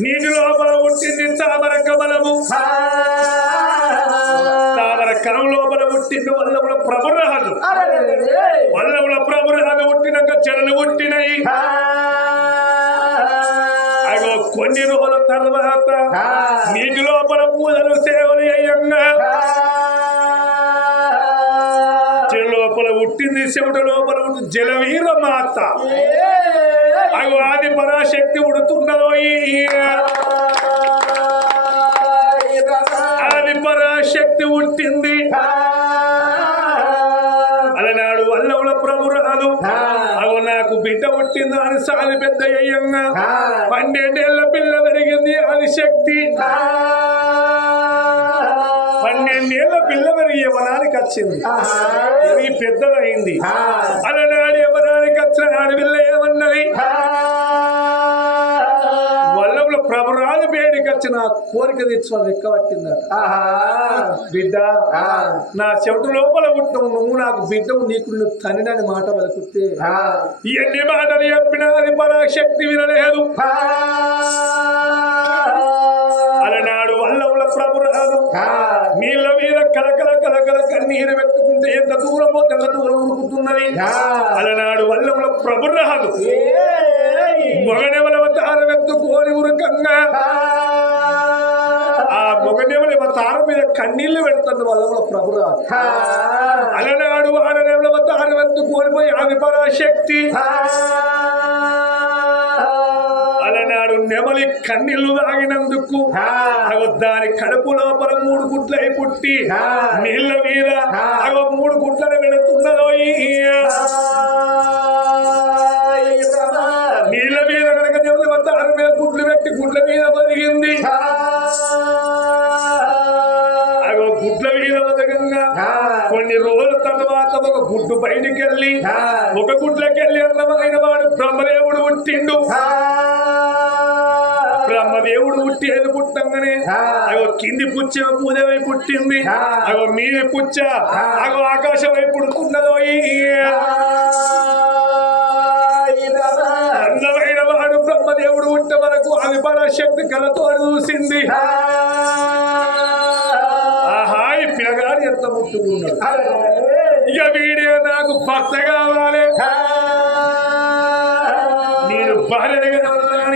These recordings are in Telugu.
నీటి లోపల పుట్టింది తామర కమలము. తామర కలం లోపల పుట్టింది వల్లముల ప్రభురాజు వల్లముల ప్రభురాజు పుట్టినాక చెరలు పుట్టినాయి. అగో కొన్ని రోజుల తర్వాత నీటి లోపల పూజలు సేవలు అయ్యంగా. శివుడు లోపల జలవీర మాత. అగో ఆది పరాశక్తి ఉడుతున్నదో ఆది పరాశక్తి పుట్టింది అలనాడు వల్లవుల ప్రభు రాదు. అగో నాకు బిడ్డ పుట్టింది అని సాది పెద్ద అయ్యంగా. పన్నెండేళ్ళ పిల్ల పెరిగింది ఆది శక్తి. పన్నెండేళ్ళ పిల్ల పెరిగి యవనానికి వచ్చింది. పెరిగి పెద్దదైంది. అలనాడు యవనానికి వచ్చిన ఆడపిల్ల ఏమన్నది? వల్లవుల ప్రభురాలు వేడికి వచ్చిన కోరిక తెచ్చుకొని లెక్క పట్టిందట. బిడ్డ నా చెవిటి లోపల పుట్టవు నువ్వు నాకు బిడ్డవు నీకు నువ్వు తనినని మాట పలుకుతే ఎన్ని మాటలు చెప్పినా అది పరాశక్తి వినలేదు. ప్రభురాలు నీళ్ళ మీద కలకల కలకల కన్నీరు పెట్టుకుంటే ఎంత దూరమో ఎంత దూరం ఉరుకుతున్నది. అలనాడు వల్లవుల ప్రభురాలు మొగనెవల తారం ఎత్తుకోని ఉరకంగా. ఆ. మొగనెవల తారం మీద కన్నీళ్ళు పెడుతున్న వల్లవుల ప్రభురాలు అలనాడు ఆడనెవల తారం ఎత్తుకొని పోయి ఆది పరాశక్తి నెమలి కన్నీళ్ళు తాగినందుకు దాని కడుపు లోపల మూడు గుడ్లై పుట్టి నీళ్ళ మీద అగో మూడు గుడ్లను పెడుతున్నదో నీళ్ళ మీద కనుక దేవుని వద్ద ఆరు మీద గుడ్లు పెట్టి గుడ్ల మీద బతికింది అగో గుడ్ల మీద బతకంగా కొన్ని రోజుల తర్వాత ఒక గుడ్డు బయటికి వెళ్ళి ఒక గుడ్లకి వెళ్ళి అన్నమైన వాడు బ్రహ్మదేవుడు పుట్టిండు. బ్రహ్మదేవుడు పుట్టి ఏది పుట్టంగానే అగో కింది పుచ్చ పూజ వై పుట్టింది అగో మీది పుచ్చ అగో ఆకాశం వై పుడుతున్నదో అందమైన వాడు బ్రహ్మదేవుడు పుట్ట వరకు అది పరాశక్తి కలతో చూసింది. ఈ పిల్లగాడు ఎంత ముట్టుకున్నాడు. ఇక వీడియో నాకు భర్త కావాలి. నేను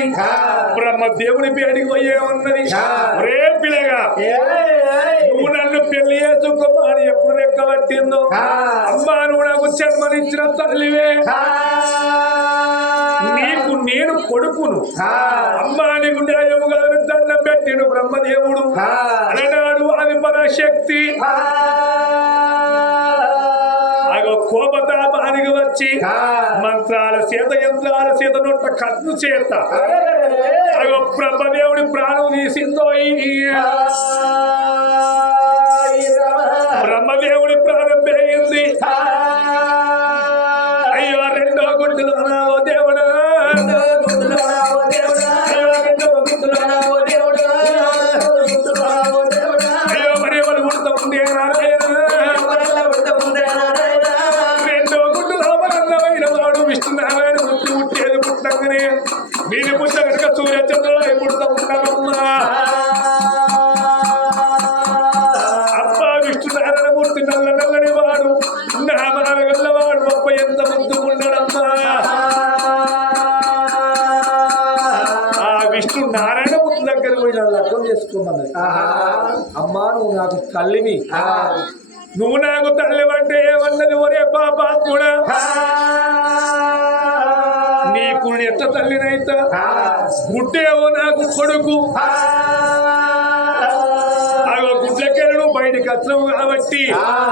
భార్యగా ఉన్నానని బ్రహ్మదేవుని పేడికి పోయే ఉన్నది. రే పిల్లగా నువ్వు నన్ను పెళ్ళి చేసుకోమా అని ఎప్పుడు లెక్క పట్టిందో అమ్మా నువ్వు నాకు జన్మనిచ్చిన తల్లివే. నీకు నేను కొడుకును. అమ్మా నీకు న్యాయము గల దండం పెట్టిను బ్రహ్మదేవుడు. అలనాడు అది పరాశక్తి కోపతాపానికి వచ్చి మంత్రాల చేత యంత్రాల చేత నొట్ట కన్ను చేత. అగో బ్రహ్మదేవుడి ప్రాణం తీసిందో బ్రహ్మదేవుడి ప్రాణం పెరిగింది అయ్యో రెండో గుడ్డులో నువ్వు నాకు తల్లి అంటే ఏమన్నది ఒరే పాపాత్ముడా నీకు ఎట్ట తల్లినైతా గుడ్డేవో నాకు కొడుకు. అగో గుడ్లకెళ్ళు బయటికి వచ్చావు కాబట్టి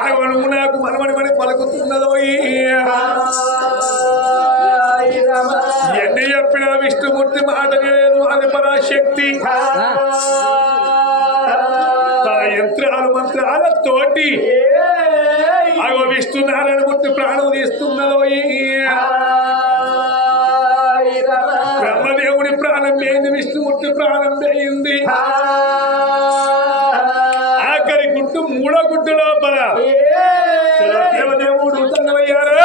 అగో నువ్వు నాకు మనమని మని పలుకుతున్నదో ఎన్ని చెప్పినా విష్ణుమూర్తి మాట లేదు అది పరాశక్తి. మంత్రాలతోటి అగో విష్ణునారాయణ మూర్తి ప్రాణం తీస్తున్నదో బ్రహ్మదేవుడి ప్రాణం పోయింది విష్ణుమూర్తి ప్రాణం పోయింది ఆఖరి గుట్టు మూడో గుట్టు లోపల. దేవదేవుడు తన్నవయ్యారా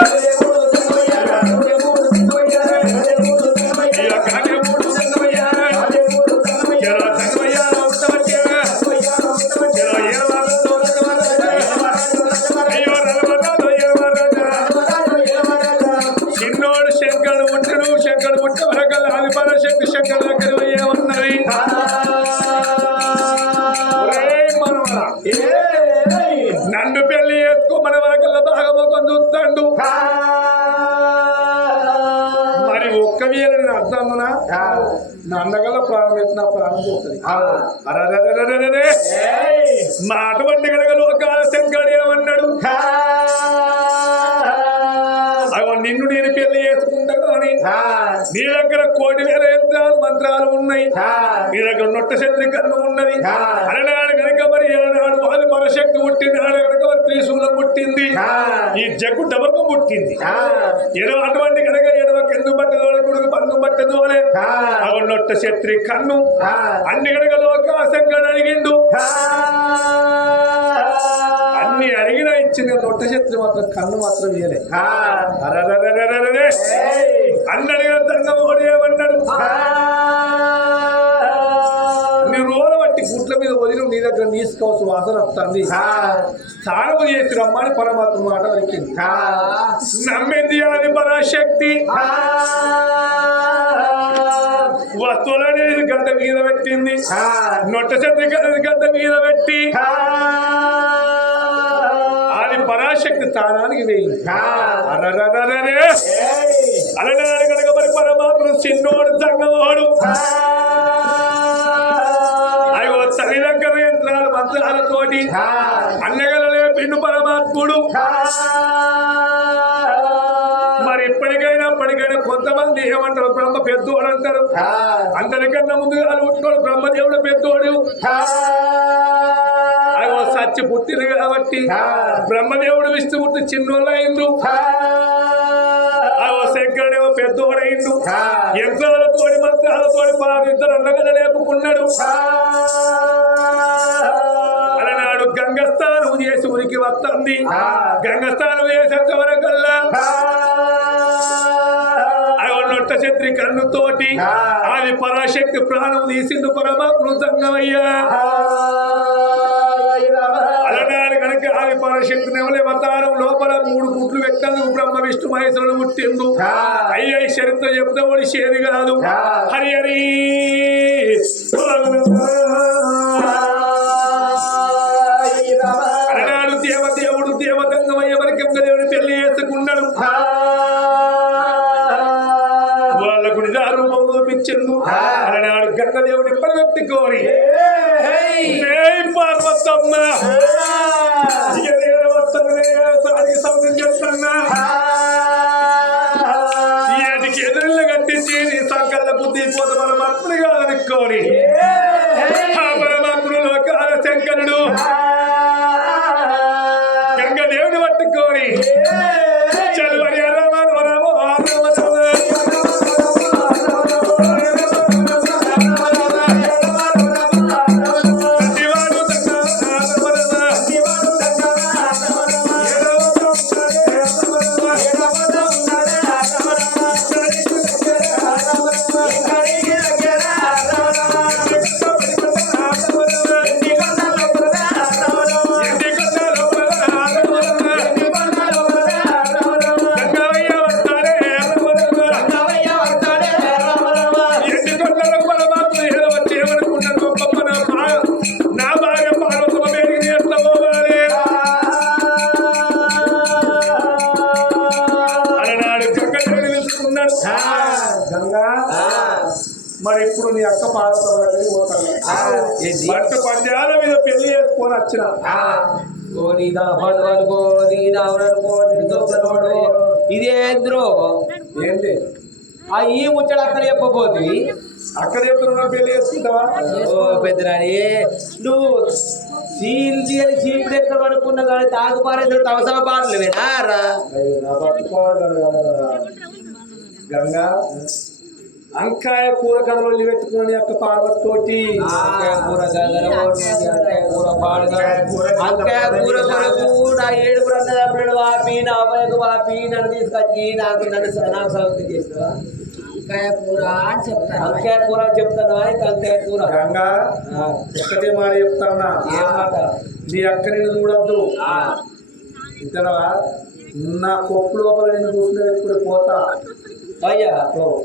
నీ దగ్గర నొట్ట శత్రి కర్మ ఉన్నది. అలనాడు కనుక మరి ఏనాడు వాది పరశక్తి పుట్టింది. ఆడ కనుక మరి త్రిశూలం పుట్టింది. ఈ జగ్గు డబకు పుట్టింది. ఎడవ అటువంటి కనుక ఎడవ కెందు పట్టదోలే కొడుకు పన్ను పట్టదోలే అగో నొట్ట శత్రి కన్ను అన్ని కనుక లోకాశంకడు అడిగిండు. అన్ని అడిగినా ఇచ్చింది నొట్ట శత్రి మాత్రం కన్ను మాత్రం ఇయ్యలే అరెరెరెరెరెరె. అన్నడిగా తంగం ఓడి ఏమన్నాడు? మీద వదిలి నీ దగ్గర నీసుకోవచ్చు వాసన వస్తుంది స్నానము చేసి రమ్మని పరమాత్మ మాట వరికింది నమ్మింది అది పరాశక్తి. వస్తువులని గడ్డ మీద పెట్టింది. నొట్ట చెత్త గడ్డ మీద పెట్టి. అది పరాశక్తి స్థానానికి వేయింది. అలనాడు కనుక మరి పరమాత్మ చిన్నోడు చంగవాడు అన్నగలలే పిండు పరమాత్ముడు. మరి ఇప్పటికైనా అప్పటికైనా కొంతమంది ఏమంటారు? బ్రహ్మ పెద్దోడు అంటారు. అందరికన్నా ముందుగా ఉంటాడు బ్రహ్మదేవుడు పెద్దోడు. సత్య పుట్టింది కాబట్టి బ్రహ్మదేవుడు విష్ణుమూర్తి చిన్నోళ్ళు అయిండు శంకరుడేమో పెద్దోడైండు యంత్రాలతోడి మంత్రాలతోడి పాలు ఇద్దరు అన్నగల లేపుకున్నాడు. ఉనికి వస్తుంది. గంగస్థానం చేసేంత వరకల్లా నొట్ట శత్రి కన్నుతోటి ఆది పరాశక్తి ప్రాణం సంగమయ్యా అలనాడు కనుక ఆది పరాశక్తి నెమలి అవతారం లోపల మూడు గుడ్లు పెట్టేందుకు బ్రహ్మ విష్ణు మహేశ్వరుడు పుట్టిండు. అయ్య చరిత్ర చెప్తే వాడి చేది కాదు. హరి హరి. వాళ్ళకు నిదారు చూపించిండు అలనాడు గంగదేవుడు ఎప్పటికట్టుకోని జై పార్వతమ్మ. కట్టించి నీ సంకల్ల బుద్ధి పోత పరమాత్ముడిగా అనుకోని ఆ పరమాత్ముడు శంకరుడు. ఇదే ద్రోహం ఏంటి? ఆ ఈ ముచ్చట అక్కడ చెప్పబోతుంది అక్కడ ఎప్పుడు పెళ్ళి చేసుకుంటావా? ఓ పెద్దరాని నువ్వు సీల్ సీల్ చీపుడు ఎక్కడ పడుకున్నా కానీ తాగు పారేసిన తవసమ పాటలు వినారా. గంగా అంకాయ కూర కథలు పెట్టుకుని యొక్క పార్వతి తోటి వంకాయ కూర వంకాయ కూర కొరకు నా ఏడు బ్రద్దప్పుడు వాపి నా అమ్మాయికి వాపి నన్ను తీసుకొచ్చి నాకు నన్ను స- నాకు సౌకర్యం చేస్తావా? వంకాయ కూర అని చెప్తాను. వంకాయ కూర చెప్తాను ఇంకా వంకాయ కూర. గంగా ఆ, ఒక్కటే మాట చెప్తానా ఏం మాట? నీ అక్క నేను చూడద్దు. ఆ, ఇంతనవా నా కొప్పు లోపల నేను చూసిన ఇప్పుడు పోతా. అయ్యా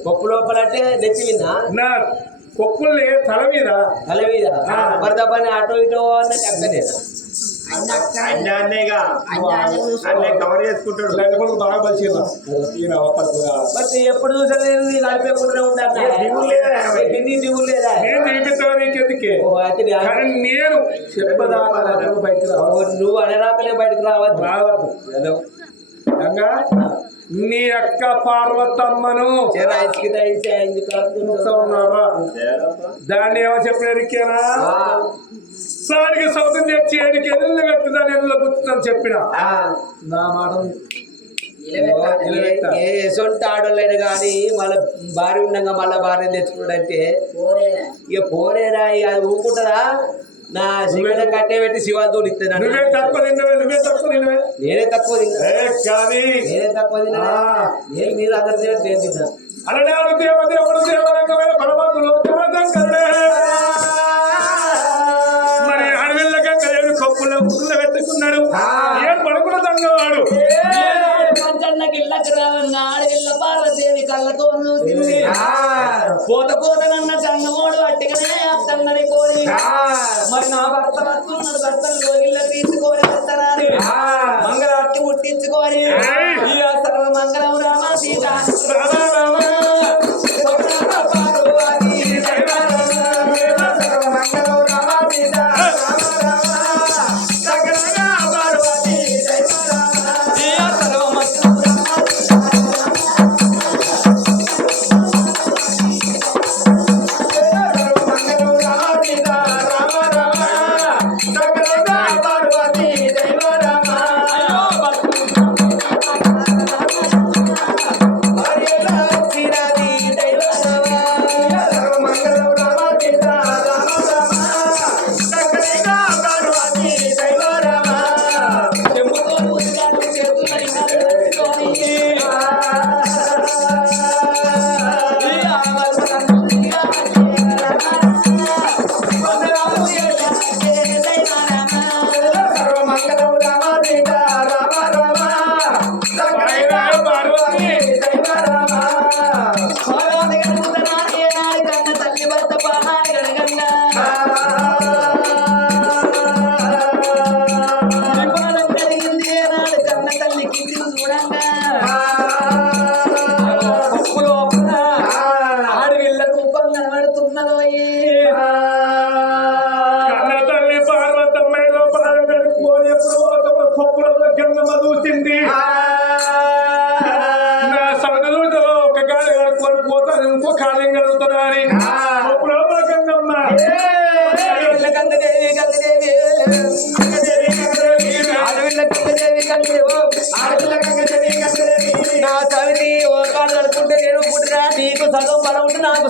పప్పు లోపల అంటే నెత్తి మీద? నా కొప్పుల్ని తల మీద. తల మీద? మరి తప్పని అటో ఇటో అన్నట్టు అన్నే కవర్ చేసుకుంటాడు. బాగా ఎప్పుడు చూసలేదు నడిపేకుండా ఉంటాను దిగులు లేదా? హిందీ దిగులు లేదా? నేను చూపిస్తాను నీకెందుకే ఓ, అయితే నీ- కానీ నేను చెప్పదాకా నాకు బయటకు ఓ, రావాలి నువ్వు అనరాకలే బయటకు రావద్దు. రావద్దు. నీ అక్క పార్వతమ్మను దాన్ని ఏమో చెప్పిన ఎరికేనా? సాడికి సౌతం తెచ్చి ఏడికి ఎదురు కట్టి దాని ఎదురు గుర్తుందని చెప్పిన? నా మాట సొంత ఆడోళ్ళైనా కానీ మళ్ళీ భార్య ఉండగా మళ్ళీ భార్య తెచ్చుకున్నాడంటే? ఇక పోరేరా ఇక అది ఊరుకుంటారా నా శివుడ కట్టే పెట్టి శివాతో ఇస్తాను నువ్వే తక్కువ తిన్నవే నువ్వే తక్కువ తిన్నవే. నేనే తక్కువ తిన్నా. కానీ నేనే తక్కువ తిన్నా. నేను మీరు అందరి తిన్నా నేను తిన్నా. అలనాడు దేవ దేవుడు దేవరంగమైన పరమాత్ముడు జగదంకరుడే. మరి అడవిల్ల గంగలేడు కప్పుల ఉర్ల పెట్టుకున్నాడు ఏం పడుకున్న దంగవాడు పంచన్న గిళ్ళకి రావన్న ఆడవిల్ల పార్వదేవి కళ్ళతో పోత పోత నన్న చంగమోడు అట్టిగానే మరి నా భర్త వస్తున్నాడు భర్తను లోగిళ్ళ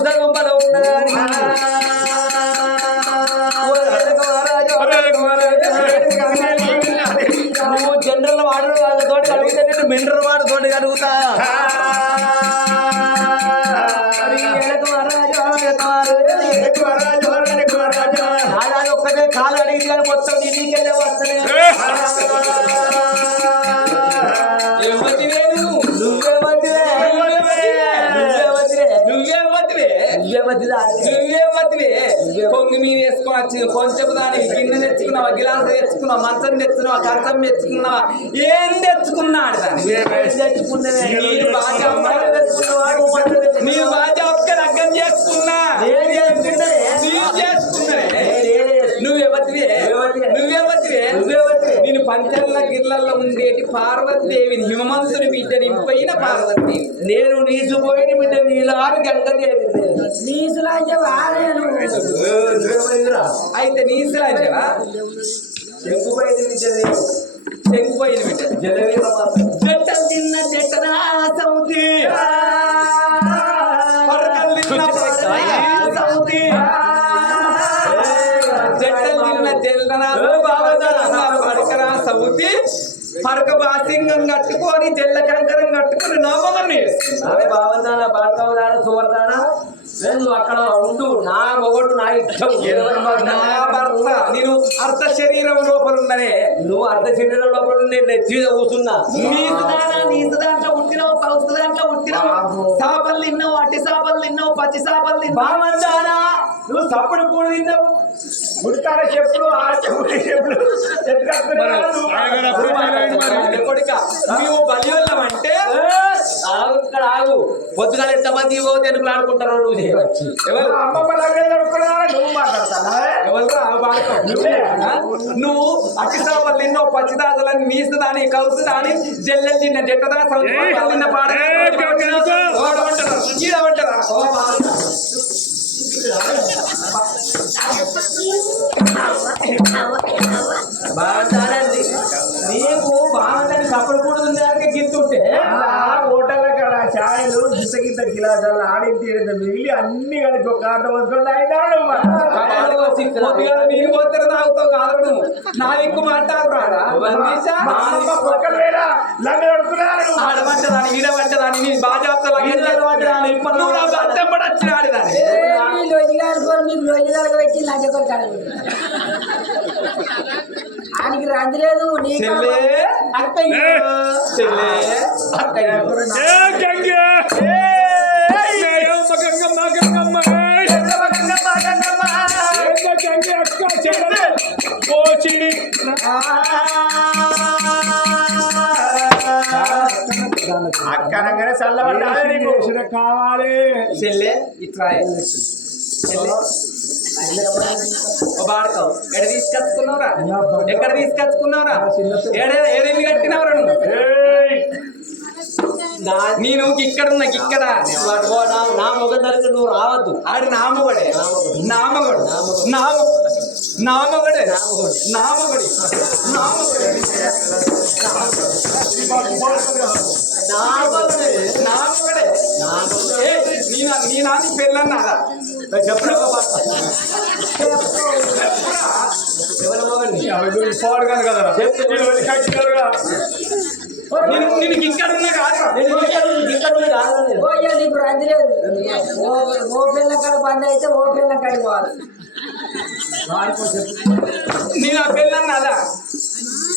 బలం నువ్వు జనరల్ వాడు తోటి కడుగుతా నేను మినరల్ వాడు తోటి కడుగుతా అది జనక మహారాజు, జనక మహారాజు. నాదాని ఒక్కటే కాలు అడిగింది కానీ మొత్తం నీకెళ్ళే వస్తలే కొంగి మీద వేసుకోవచ్చు కొంచెం దానికి గిన్నె తెచ్చుకున్నావా గిలాస తెచ్చుకున్నావా మంచం తెచ్చుకున్నావా కంచం తెచ్చుకున్నావా ఏం బాగా లగ్గం చేసుకున్నా ఏం చేసుకున్నవే? నీవు చేసుకున్నవే నేనే నువ్వెవతివే నువ్వెవతివే? నువ్వెవతివే నువ్వెవతివే? నేను పంచల్ల గిర్లల్లో ఉండేటి పార్వతీదేవిని హిమవంతుని బిడ్డ నింపైన పార్వతి. నేను నీసుపోయిన బిడ్డ నీలారు గంగదేవి. అయితే నీసలాంటివా చెంగుపోయిన బిడ్డ చెంగిపోయిన బిడ్డ. జలవీర మాత్రం జట్టలు తిన్న జట్టనా బాసింగం కట్టుకొని జల్ల కంకరం కట్టుకొని నమ్మమని అవే బావందానా బాడతావదానా సువర్దానా? నువ్వు అక్కడ ఉండు. నా మొగడు నా ఇష్టం నా భర్త నేను అర్ధ శరీరం లోపల ఉన్ననే. నువ్వు అర్ధ శరీరం లోపల నేను తీద కూర్చున్నా. నీసు దానా నీసు దాంట్లో ఉట్టినావు పౌసు దాంట్లో ఉట్టినావు చేపలు తిన్నావు అట్టి చేపలు తిన్నావు పచ్చి చేపలు తిన్నావు. బామంటానా నువ్వు సప్పుడు కూడి తిన్నావు. ఉడతార చెప్పులు ఆ చెప్పులు. చెప్పులు కొడుక నువ్వు బలి వెళ్ళమంటే ఆగు ఇక్కడ ఆగు. పొద్దుగాల ఎంతమంది ఎనుకలు ఆడుకుంటారో నువ్వు చేయవచ్చు. ఎవరు? దగ్గర దొరుకుతున్నా నువ్వు మాట్లాడతానా? ఎవరు నువ్వు అట్టి చేపలు తిన్నావు పచ్చి దాతలని నీసు దాని కలుసు దాని జల్లెలు తిన్న జట్టదా పాడ బాగుంటానండి నీకు బాగుందని సప్పుడు కూడి ఉంది దానికి గింతుంటే హోటల్ ఛాయలు గింత గిలాసాలు ఆడింటి మిగిలి అన్ని కలిపి ఒక ఆట వస్తుంది నీరు తాగుతావు కాదు నా దిక్కు మాట్లాడరా మా అమ్మ పక్కన వేడా లంగ దొరుకుతున్నారు ఆడబడ్డదాని ఈడబడ్డదాని నీ బాజాప్తలా నువ్వు నా బద్దెంపడి వచ్చినాడు దాన్ని మీ రోజుగారు కూడా మీకు రోజుగారు పెట్టి లంచ కొరకాడు ఆయనకి రంది లేదు నీ చెల్లే. అక్కయ్య చెల్లే. అక్కయ్య ఏ గంగ. ఏ. అమ్మ గంగమ్మ గంగమ్మ. ఏందో గంగ అక్క చెల్లెలు పోచింది అక్కనంగానే చల్లబడ్డా కావాలి. చెల్లె ఇట్లా చెల్లె. బాడకావు ఎక్కడ తీసుకొచ్చుకున్నావురా? ఎక్కడ తీసుకొచ్చుకున్నావురా? ఏడ ఏడేమి కట్టినవరా నేను ఇక్కడ ఉన్నా ఇక్కడ? నా- మొగ దగ్గర నువ్వు రావద్దు. ఆడి నామగడే నామగడు నామ నామగడే నామగడి నామగడే నీ నా- నీ నాని పెళ్ళన్నారా చెప్పురా ఎవరి మొగని నేను ఇక్కడ ఉన్నా కాదురా ఇక్కడ ఉంది, ఇక్కడ ఉంది, ఓ పిల్ల కాడ బంద్ అయితే ఓ పిల్ల కాడికి పోవాలి నేను ఆ పెళ్ళన్నాదా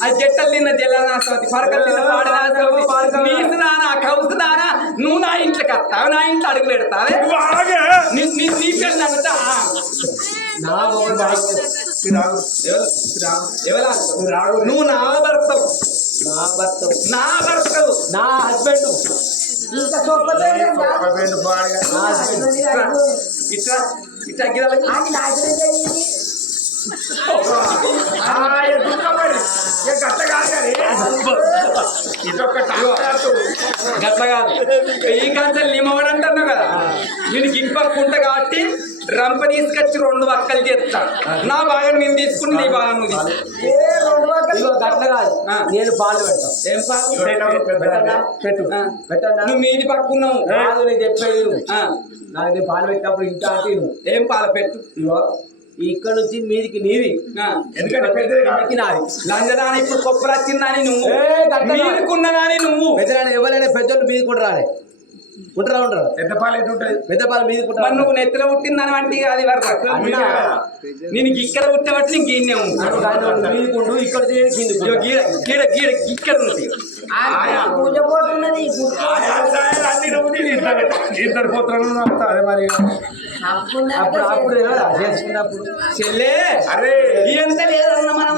ఆ చెట్టలు తిన్న జల్లనాసవతి పరకలు తిన్న పాడనాసవతి నీసు దానా కౌసు దానా నువ్వు నా ఇంట్లోకి వస్తావు నా ఇంట్లో అడుగు పెడతావే. నీ నీ నీ పెళ్ళి అంతా నా. నువ్వు నా భర్తవు. నా భర్త నా భర్తవు. నా హస్బెండ్. ఇట్లా ఇట్లా గట్ల కాదు ఈ కాంచెలు నిమ్మవడం అంటున్నావు కదా నేను గింపకుంట కాబట్టి రంప తీసుకొచ్చి రెండు వక్కలు చేస్తా నా భాగం నేను తీసుకుని నీ భాగం నువ్వు గట్ల కాదు నేను పాలు పెడతాను ఏం పాలు పెట్టు, నువ్వు మీది పక్కున్నావు కాదు నేను చెప్పేది నాకు పాలు పెట్టినప్పుడు ఇంత అంటే ఏం పాలు పెట్టు ఇదిగో ఇక్కడ నుంచి మీదికి నీది. ఎందుకంటే నాది లంజదాని ఇప్పుడు కొప్పలు వచ్చిందని నువ్వు. మీదికున్నదాని నువ్వు. పెద్దరాని ఎవరైనా పెద్దోళ్ళు మీది కూడా రాలే. ఉంటారా ఉంటారా పెద్ద పాలు ఎటు ఉంటుంది పెద్ద పాలు మీది మరి నువ్వు నెత్తిలో పుట్టిందని వంటి అది వరకు. నేను ఇక్కడ పుట్టబట్టి నీకు మీది ఉండు ఇక్కడ. గీడ గీడ గీడ ఇక్కడ ఉంది. ఇద్దరు నమ్ముతా అదే మరి. అప్పుడు అప్పుడు చెల్లే. అరే! ఎంత లేదన్న మనం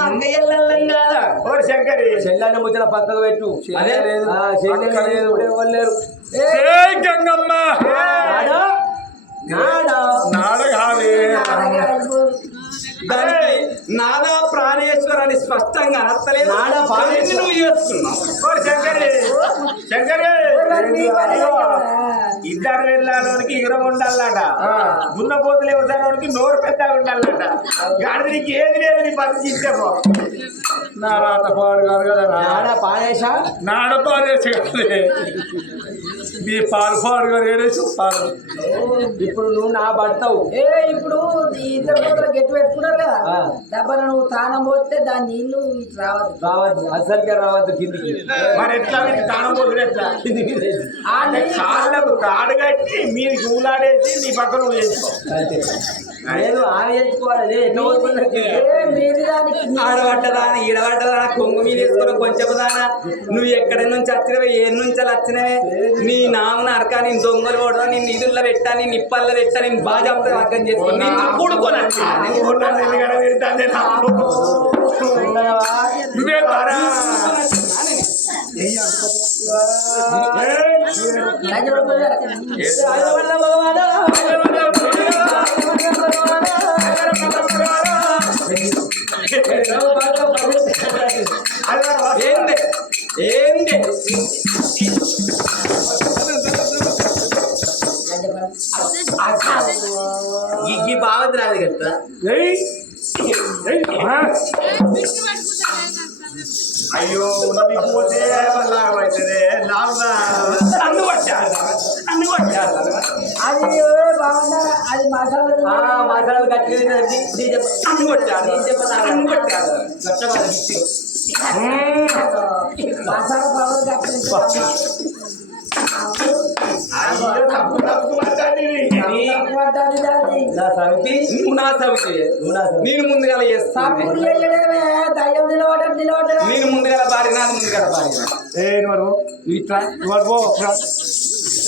కదా? శంకరి! చెల్లెన్న ముచ్చట పక్కకు పెట్టు. అదే? లేదు. లేదు. ఎవరు గంగమ్మ! నాడా? నాడా. దానికి నాదా ప్రాణేశ్వర్ అని స్పష్టంగా అర్థలేదు. నాదా ప్రాణేశ్వర. నువ్వు చేసుకున్నావు ఓ శంకరి కదా. ఇద్దరు వెళ్ళాలోనికి ఇరం ఉండాలట దున్నపోతులే ఉదాహరణకి నోరు పెద్దగా ఉండాలట. గాడిదనికి ఏది లేదు నీ ఇచ్చాము నా రాత పాడుగాను కదరా నాడా పాడేశా? నాడ పారేసి మీ పాలు పాడు గారు పాలు ఇప్పుడు నువ్వు నా పడతావు. ఏ ఇప్పుడు ఇద్దరు కూతురు గట్టి పెట్టుకున్నారు కదా. డబ్బా నువ్వు తానం పోతే దాని నీళ్ళు ఇటు రావద్దు. రావద్దు అసలుకే రావద్దు కిందికి. మరి ఎట్లా వీళ్ళు తానం పోతులు ఎట్లా? కిందికి కాళ్ళకు తాడు కట్టి మీరు ఊలాడేసి నీ పక్కన నువ్వు చేసుకో అంతే. లేదు ఆమె కొంగు మీద వేసుకున్న కొంచెం దాన నువ్వు ఎక్కడి నుంచి వచ్చినవే ఏ నుంచి వచ్చినవే నీ నామన అరక నేను దొంగలు కొడదా నేను నిధుల్లో పెట్టా నేను నిప్పల్లో పెట్టా నేను బాగా అర్థం చేసుకుని నేను కూడుకోను. నువ్వే లంజ పడ్డది దాన్ని నా సమితి? నువ్వు నా సవితి నువ్వు నా సమితి. నేను ముందుగా నేను ముందుగా బారి నాది ముందుగా బారి ఏ నువ్వు ఇట్లా నువ్వు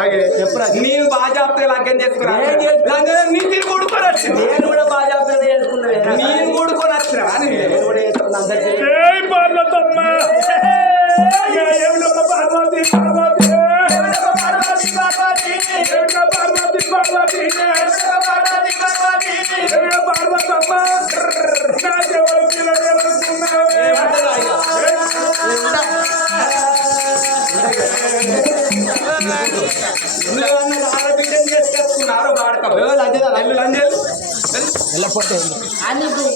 ఆగే చెప్పురా. నేను బాగా చెప్తే లగ్గం చేసుకురా. నీ తిరిగి కొడుకొని వచ్చిన. నేను కూడా బాగా జాగ్రత్త చేసుకున్నాను నేను కొడుకొని వచ్చిన. నేను కూడా చేసుకున్నా అందరికీ ఏయ్ పార్వతమ్మ ఏమిటమ్మ పార్వతి పార్వతి. పార్వతి పార్వతి. పార్వతి పార్వతి. Gracias. అన్నికి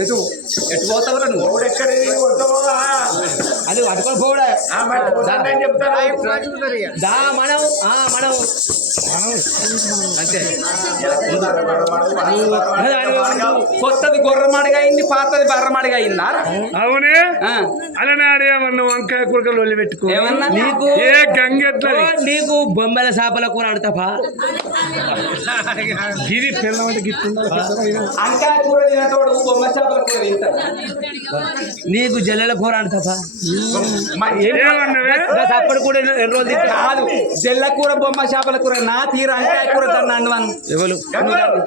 ఎటు ఎటు పోతావురా నువ్వు అది పట్టుకొని దా మనం ఆ, మనం అంతే కొత్తది గొర్రమాడిగా అయింది పాతది బర్రమాడిగా అయిందా అవునే అలానే వంకాయ కూరకలు వదిలి పెట్టుకో ఏమన్నా ఏ గంగెట్లది? నీకు బొమ్మల చేపల కూర ఆడతాపా గిరి పిల్లమంటే గిట్టుందా అంకాయ కూర తినేటోడు బొమ్మ చేపల కూర తింటాడు నీకు జల్లెల కూర ఏమన్నావే అప్పుడు కూడా ఎన్ని రోజులు? కాదు. జల్ల కూర బొమ్మ చేపల కూర నా తీరు అంకాయ కూర ఎవరు? ఎవరు?